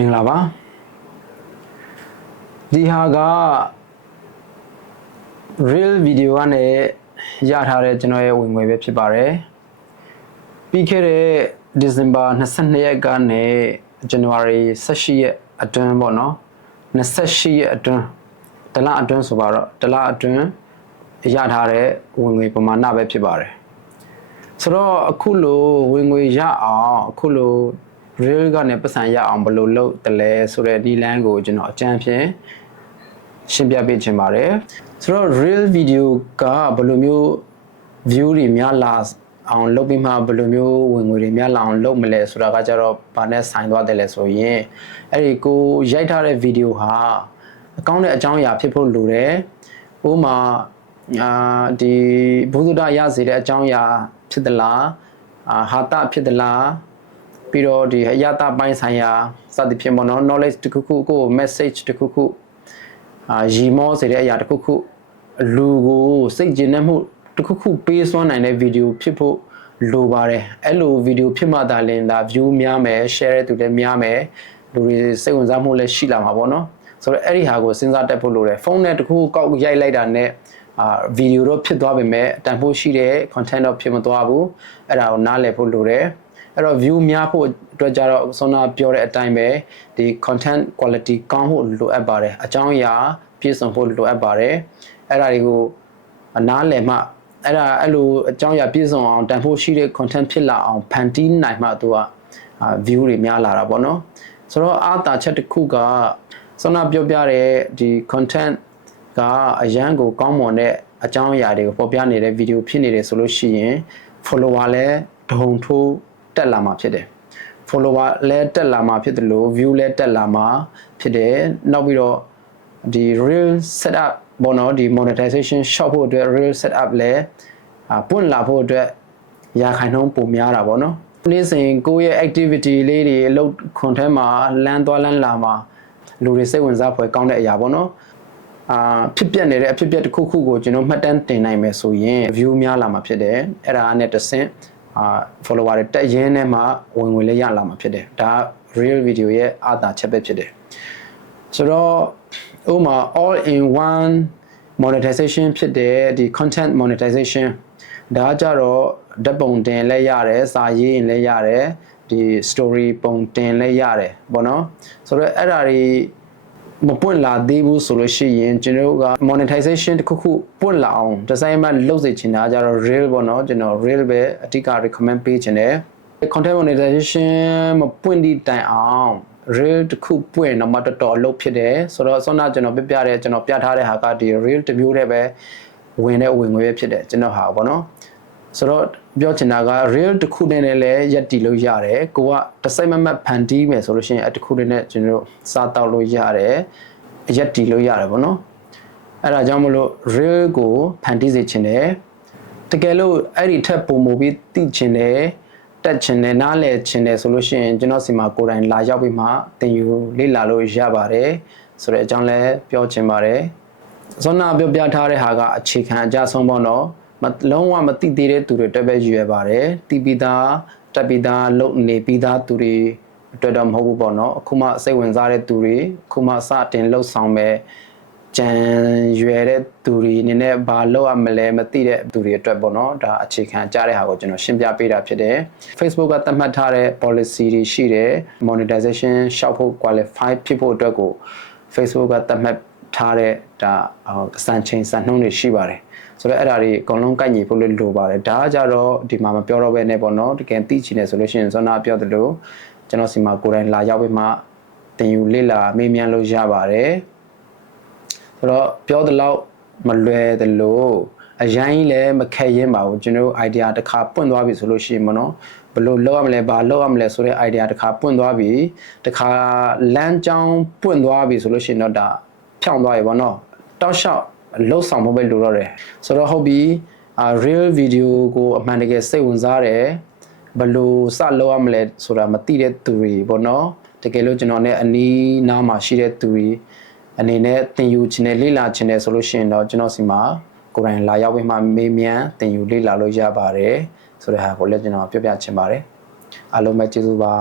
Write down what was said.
မင်္ဂလာပါဒီဟာက real video ကနေရထားတဲ့ကျွန်တော်ရဲ့ဝင်ငွေပဲဖြစ်ပါတယ်ပြီးခဲ့တဲ့ December 22ရက်ကနေ January 18ရက်အတွင်းပေါ့နော်28ရက်အတွင်းတလအတွင်းဆိုပါတော့တလအတွင်းရထားတဲ့ဝင်ငွေပမာဏပဲဖြစ်ပါတယ်ဆိုတော့အခုလိုဝင်ငွေရအောင်အခုလို real ကနေပတ်စံရအောင်ဘယ်လိုလုပ်တလဲဆိုတဲ့ဒီလမ်းကိုကျွန်တော်အကြံဖြင့်ရှင်းပြပေးချင်ပါတယ်ဆိုတော့ real video ကဘယ်လိုမျိုး view တွေများလာအောင်လုပ်ပြီးမှဘယ်လိုမျိုးဝင်ငွေတွေများလာအောင်လုပ်မလဲဆိုတာကကြတော့ဘာနဲ့ဆိုင်သွားတယ်လဲဆိုရင်အဲ့ဒီကိုရိုက်ထားတဲ့ဗီဒီယိုဟာအကောင့်နဲ့အကြောင်းအရာဖြစ်ဖို့လိုတယ်။ဥပမာအာဒီဘုဒ္ဓရစေတဲ့အကြောင်းအရာဖြစ်သလားအာဟာတဖြစ်သလား ပြီးတော့ဒီအယတပိုင်းဆိုင်ရာစသဖြင့်ပေါ့နော် knowledge တခုခုကို message တခုခုအာရီမောစေတဲ့အရာတခုခုလူကိုစိတ်ကျဉ်တဲ့မှုတခုခုပေးစွမ်းနိုင်တဲ့ဗီဒီယိုဖြစ်ဖို့လိုပါတယ်အဲ့လိုဗီဒီယိုဖြစ်မှသာလင်ဒါ view များမယ် share တဲ့သူလည်းများမယ်လူတွေစိတ်ဝင်စားမှုလည်းရှိလာမှာပေါ့နော်ဆိုတော့အဲ့ဒီဟာကိုစဉ်းစားတတ်ဖို့လိုတယ်ဖုန်းနဲ့တခုခုကောက်ရိုက်လိုက်တာနဲ့အာဗီဒီယိုတော့ဖြစ်သွားပေမဲ့တန်ဖိုးရှိတဲ့ content တော့ဖြစ်မသွားဘူးအဲ့ဒါကိုနားလည်ဖို့လိုတယ် အဲ့တော့ view များဖို့အတွက်ကြတော့ဆောနာပြောတဲ့အတိုင်းပဲဒီ content quality ကောင်းဖို့လိုအပ်ပါတယ်အကြောင်းအရာပြည့်စုံဖို့လိုအပ်ပါတယ်အဲ့ဒါတွေကိုအနားလည်မှအဲ့ဒါအဲ့လိုအကြောင်းအရာပြည့်စုံအောင်တန်ဖိုးရှိတဲ့ content ဖြစ်လာအောင်ဖန်တီးနိုင်မှသူက view တွေများလာတာပေါ့နော်ဆိုတော့အားတာချက်တစ်ခုကဆောနာပြောပြတဲ့ဒီ content ကအရန်ကိုကောင်းမွန်တဲ့အကြောင်းအရာတွေကိုပေါ်ပြနေတဲ့ဗီဒီယိုဖြစ်နေတယ်ဆိုလို့ရှိရင် follower လည်းဒုံထိုး တက်လာမှာဖြစ်တယ် follower လည်းတက်လာမှာဖြစ်တယ်လို့ view လည်းတက်လာမှာဖြစ်တယ်နောက်ပြီးတော့ဒီ real setup ဘောနော်ဒီ monetization shop ဖို့အတွက် real setup လည်းပွင့်လာဖို့အတွက်ရာခိုင်နှုန်းပိုများတာပေါ့နော်နေ့စဉ်ကိုယ့်ရဲ့ activity လေးတွေအလုပ် content မှာလမ်းသွားလမ်းလာမှာလူတွေစိတ်ဝင်စားဖွယ်ကောင်းတဲ့အရာပေါ့နော်အာဖြစ်ပျက်နေတဲ့အဖြစ်ပျက်တစ်ခုခုကိုကျွန်တော်မှတ်တမ်းတင်နိုင်မယ်ဆိုရင် view များလာမှာဖြစ်တယ်အဲ့ဒါနဲ့တဆင့် အာ follower တွေတက်ရင်းနဲ့မှဝင်ဝင်လေးရလာမှာဖြစ်တယ်ဒါ real video ရဲ့အာသာချက်ပဲဖြစ်တယ်ဆိုတော့ဥပမာ all in one monetization ဖြစ်တဲ့ဒီ content monetization ဒါကြတော့ဓာတ်ပုံတင်လဲရတယ်စာရေးရင်လဲရတယ်ဒီ story ပုံတင်လဲရတယ်ပေါ့နော်ဆိုတော့အဲ့ဒါတွေ မပွင့်လာသေးဘူးဆိုလို့ရှိရင်ကျွန်တော်က monetization တခုခုပွင့်လာအောင် design မှလုပ်စေချင်တာကြတော့ real ပေါ့နော်ကျွန်တော် real ပဲအဓိက recommend ပေးချင်တယ် content monetization မပွင့်သည့်တိုင်အောင် real တခုပွင့်တော့မှတော်တော်အလုပ်ဖြစ်တယ်ဆိုတော့ဆောနာကျွန်တော်ပြပြတဲ့ကျွန်တော်ပြထားတဲ့ဟာကဒီ real တစ်မျိုးတည်းပဲဝင်တဲ့ဝင်ငွေပဲဖြစ်တယ်ကျွန်တော်ဟာပေါ့နော် ဆိုတော့ပြောချင်တာက real တစ်ခုနဲ့လည်းရက်တီလို့ရတယ်ကိုကတစ်စိတ်မမတ်ဖန်တီးမယ်ဆိုလို့ရှိရင်အတစ်ခုနဲ့ကျွန်တော်စားတောက်လို့ရတယ်ရက်တီလို့ရတယ်ပေါ့နော်အဲ့ဒါကြောင့်မလို့ real ကိုဖန်တီးစေချင်တယ်တကယ်လို့အဲ့ဒီထက်ပုံမူပြီးသိချင်တယ်တက်ချင်တယ်နားလည်ချင်တယ်ဆိုလို့ရှိရင်ကျွန်တော်စီမှာကိုယ်တိုင်လာရောက်ပြီးမှသင်ယူလေ့လာလို့ရပါတယ်ဆိုတဲ့အကြောင်းလည်းပြောချင်ပါတယ်ဇွန်နာပြောပြထားတဲ့ဟာကအခြေခံအကြဆုံးပေါ့နော်မ လုံးဝမသိသေးတဲ့သူတွေတက်ပဲရွယ်ပါတယ်တီပီသားတက်ပီသားလုံနေပြီးသားသူတွေအတွက်တော့မဟုတ်ဘူးပေါ့နော်အခုမှစိတ်ဝင်စားတဲ့သူတွေအခုမှစတင်လှုပ်ဆောင်မဲ့ကြံရွယ်တဲ့သူတွေအနေနဲ့ဘာလုပ်ရမလဲမသိတဲ့သူတွေအတွက်ပေါ့နော်ဒါအခြေခံကြားတဲ့ဟာကိုကျွန်တော်ရှင်းပြပေးတာဖြစ်တယ် Facebook ကသတ်မှတ်ထားတဲ့ policy တွေရှိတယ် monetization ရှောက်ဖို့ qualify ဖြစ်ဖို့အတွက်ကို Facebook ကသတ်မှတ် ထားတဲ့ဒါအစံချိန်စံနှုန်းတွေရှိပါတယ်ဆိုတော့အဲ့ဒါတွေအကုန်လုံးကိုက်ညီဖို့လို့လိုပါတယ်ဒါကကြတော့ဒီမှာမပြောတော့ဘဲနဲ့ပေါ့နော်တကယ်သိချင်တယ်ဆိုလို့ရှိရင်ဇွန်နာပြောသလိုကျွန်တော်စီမှာကိုယ်တိုင်လာရောက်ပြီးမှတင်ယူလေ့လာမေးမြန်းလို့ရပါတယ်ဆိုတော့ပြောသလောက်မလွယ်သလိုအရင်လည်းမခဲရင်ပါဘူးကျွန်တော် idea တစ်ခါပွင့်သွားပြီဆိုလို့ရှိရင်မနော်ဘယ်လိုလုပ်ရမလဲဘာလုပ်ရမလဲဆိုတဲ့ idea တစ်ခါပွင့်သွားပြီတစ်ခါလမ်းကြောင်းပွင့်သွားပြီဆိုလို့ရှိရင်တော့ဒါ ဖြောင်းသွားပြီပေါ့နော်တောက်လျှောက်လှုပ်ဆောင်ဖို့ပဲလိုတော့တယ်ဆိုတော့ဟုတ်ပြီအာ real video ကိုအမှန်တကယ်စိတ်ဝင်စားတယ်ဘယ်လိုစလုပ်ရမလဲဆိုတာမသိတဲ့သူတွေပေါ့နော်တကယ်လို့ကျွန်တော်နဲ့အနီးနားမှာရှိတဲ့သူတွေအနေနဲ့သင်ယူခြင်းနဲ့လေ့လာခြင်းနဲ့ဆိုလို့ရှိရင်တော့ကျွန်တော်စီမှာကိုယ်တိုင်လာရောက်ပြီးမှမေးမြန်းသင်ယူလေ့လာလို့ရပါတယ်ဆိုတဲ့ဟာကိုလည်းကျွန်တော်ပြောပြချင်ပါတယ်အားလုံးပဲကျေးဇူးပါ